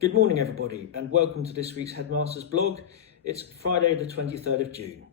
Good morning everybody and welcome to this week's Headmasters blog. It's Friday the 23rd of June.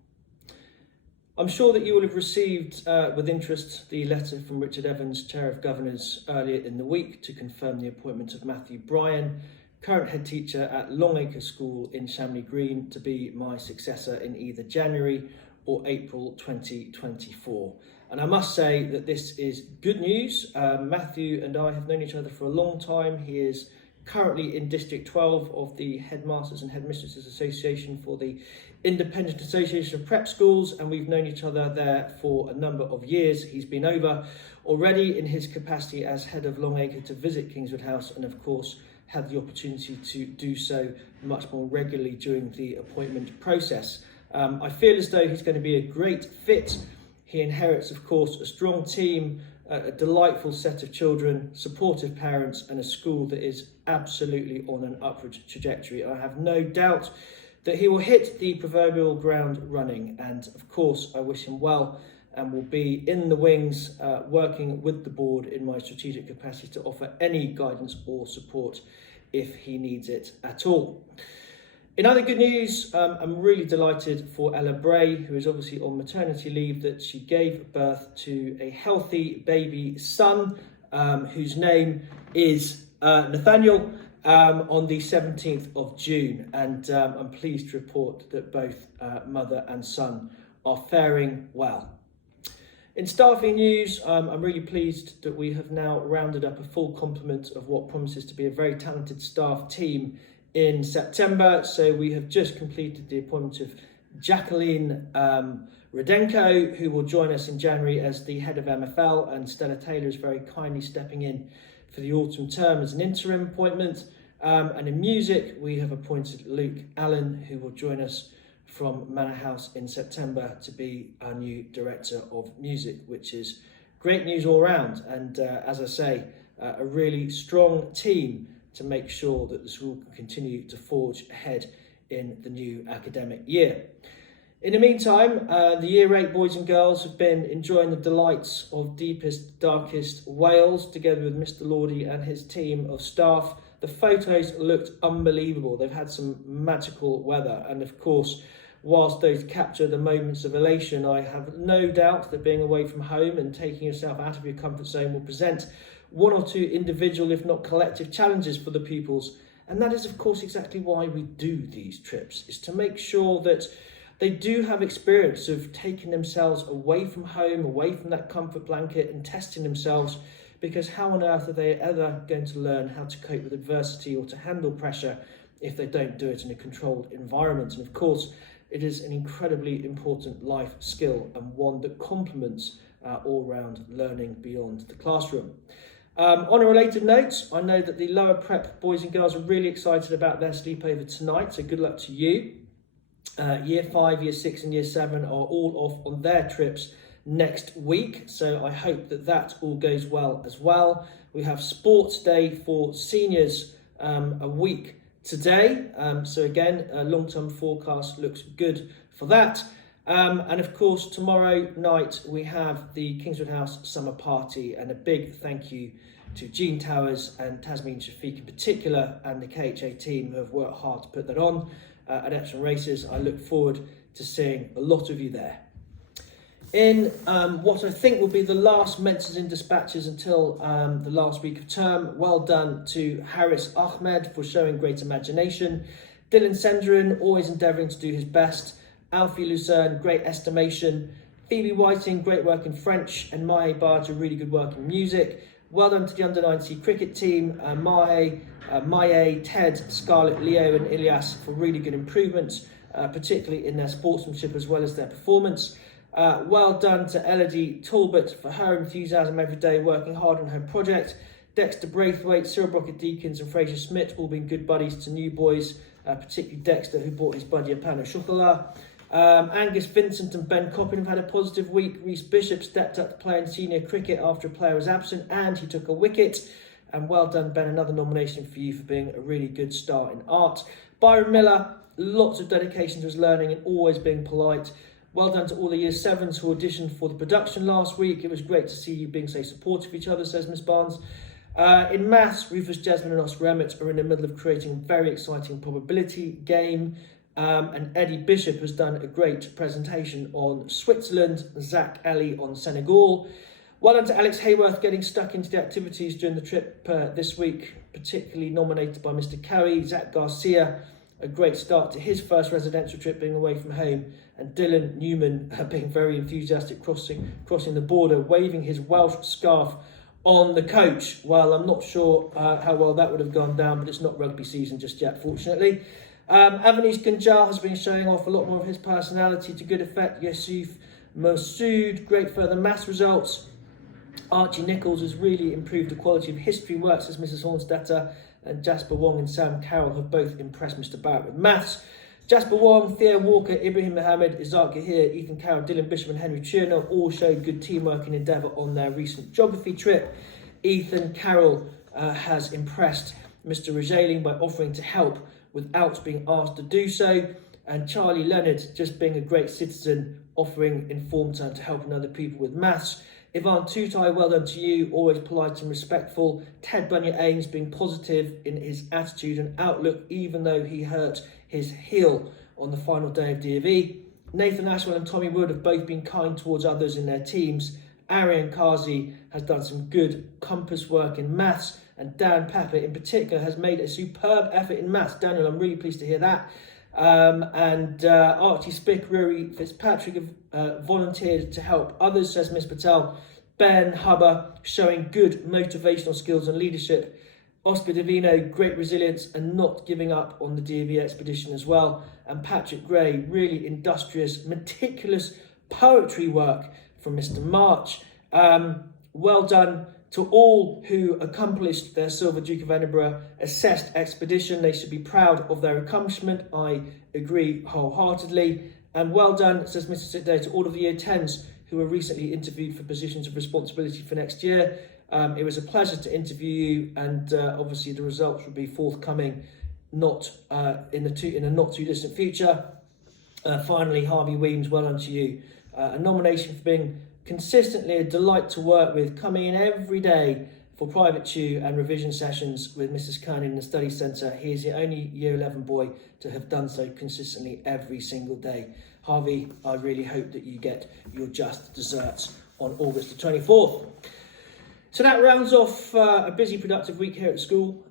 I'm sure that you will have received with interest the letter from Richard Evans, Chair of Governors, earlier in the week to confirm the appointment of Matthew Bryan, current head teacher at Longacre School in Shamley Green, to be my successor in either January or April 2024. And I must say that this is good news. Matthew and I have known each other for a long time. He is currently in District 12 of the Headmasters and Headmistresses Association for the Independent Association of Prep Schools, and we've known each other there for a number of years. He's been over already in his capacity as head of Longacre to visit Kingswood House, and of course had the opportunity to do so much more regularly during the appointment process. I feel as though he's going to be a great fit. He inherits, of course, a strong team, a delightful set of children, supportive parents, and a school that is absolutely on an upward trajectory. I have no doubt that he will hit the proverbial ground running, and of course I wish him well and will be in the wings working with the board in my strategic capacity to offer any guidance or support if he needs it at all. In other good news, I'm really delighted for Ella Bray, who is obviously on maternity leave, that she gave birth to a healthy baby son, whose name is Nathaniel, on the 17th of June. And I'm pleased to report that both mother and son are faring well. In staffing news, I'm really pleased that we have now rounded up a full complement of what promises to be a very talented staff team in September. So we have just completed the appointment of Jacqueline Rodenko, who will join us in January as the head of MFL, and Stella Taylor is very kindly stepping in for the autumn term as an interim appointment. And in music, we have appointed Luke Allen, who will join us from Manor House in September to be our new director of music, which is great news all round. And as I say, a really strong team to make sure that the school can continue to forge ahead in the new academic year. In the meantime, the Year 8 boys and girls have been enjoying the delights of deepest, darkest Wales together with Mr. Lordy and his team of staff. The photos looked unbelievable. They've had some magical weather, and of course, whilst those capture the moments of elation, I have no doubt that being away from home and taking yourself out of your comfort zone will present one or two individual, if not collective, challenges for the pupils. And that is, of course, exactly why we do these trips, is to make sure that they do have experience of taking themselves away from home, away from that comfort blanket, and testing themselves, because how on earth are they ever going to learn how to cope with adversity or to handle pressure if they don't do it in a controlled environment? And of course, it is an incredibly important life skill, and one that complements all-round learning beyond the classroom. On a related note, I know that the lower prep boys and girls are really excited about their sleepover tonight, so good luck to you. Year 5, Year 6 and Year 7 are all off on their trips next week, so I hope that that all goes well as well. We have sports day for seniors a week today, so again, a long-term forecast looks good for that. And of course, tomorrow night we have the Kingswood House summer party, and a big thank you to Jean Towers and Tasmin Shafiq in particular, and the KHA team who have worked hard to put that on at Epsom Races. I look forward to seeing a lot of you there. In what I think will be the last mentions in dispatches until the last week of term, well done to Haris Ahmed for showing great imagination. Dylan Senderin, always endeavouring to do his best. Alfie Lucerne, great estimation. Phoebe Whiting, great work in French. And Mahe Barger, really good work in music. Well done to the under-90 cricket team. Maye, Ted, Scarlett, Leo and Ilias for really good improvements, particularly in their sportsmanship as well as their performance. Well done to Elodie Talbot for her enthusiasm every day, working hard on her project. Dexter Braithwaite, Cyril Brockett-Deakins and Fraser Smith all been good buddies to new boys, particularly Dexter, who bought his buddy a pan of chocolat. Angus Vincent and Ben Coppin have had a positive week. Reece Bishop stepped up to play in senior cricket after a player was absent, and he took a wicket. And well done, Ben, another nomination for you for being a really good start in art. Byron Miller, lots of dedication to his learning and always being polite. Well done to all the Year 7s who auditioned for the production last week. It was great to see you being so supportive of each other, says Miss Barnes. In maths, Rufus Jesmond and Oscar Emmett are in the middle of creating a very exciting probability game. And Eddie Bishop has done a great presentation on Switzerland, Zach Ellie on Senegal. Well done to Alex Hayworth getting stuck into the activities during the trip this week, particularly nominated by Mr. Cowie. Zach Garcia, a great start to his first residential trip being away from home. And Dylan Newman being very enthusiastic, crossing the border, waving his Welsh scarf on the coach. Well, I'm not sure how well that would have gone down, but it's not rugby season just yet, fortunately. Avanish Ganjal has been showing off a lot more of his personality to good effect. Yusuf Masood, great further maths results. Archie Nichols has really improved the quality of history work, says Mrs. Hornstetter, and Jasper Wong and Sam Carroll have both impressed Mr. Barrett with maths. Jasper Wong, Theo Walker, Ibrahim Mohammed, Isaac Gahir, Ethan Carroll, Dylan Bishop and Henry Chernow all showed good teamwork and endeavour on their recent geography trip. Ethan Carroll has impressed Mr. Rajaling by offering to help without being asked to do so. And Charlie Leonard just being a great citizen, offering informed time to helping other people with maths. Ivan Tutai, well done to you, always polite and respectful. Ted Bunyard-Ames being positive in his attitude and outlook, even though he hurt his heel on the final day of DFE. Nathan Ashwell and Tommy Wood have both been kind towards others in their teams. Arian Kazi has done some good compass work in maths, and Dan Pepper in particular has made a superb effort in maths. Daniel, I'm really pleased to hear that. Archie Spick, Rory Fitzpatrick have volunteered to help others, says Miss Patel. Ben Hubber showing good motivational skills and leadership. Oscar Davino, great resilience and not giving up on the DV expedition as well. And Patrick Gray, really industrious, meticulous poetry work from Mr. March. Well done to all who accomplished their Silver Duke of Edinburgh assessed expedition. They should be proud of their accomplishment. I agree wholeheartedly. And well done, says Mr. Sitday, to all of the Year 10s who were recently interviewed for positions of responsibility for next year. It was a pleasure to interview you, and obviously the results will be forthcoming not in a not too distant future. Finally, Harvey Weems, well done to you. A nomination for being consistently a delight to work with, coming in every day for private TUE and revision sessions with Mrs. Kearney in the study centre. He is the only Year 11 boy to have done so consistently every single day. Harvey, I really hope that you get your just desserts on August the 24th. So that rounds off a busy, productive week here at school.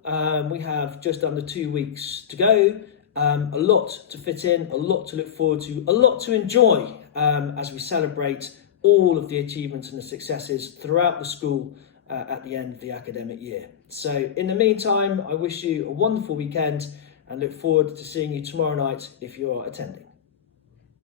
We have just under 2 weeks to go. A lot to fit in, a lot to look forward to, a lot to enjoy as we celebrate all of the achievements and the successes throughout the school at the end of the academic year. So in the meantime, I wish you a wonderful weekend and look forward to seeing you tomorrow night if you are attending.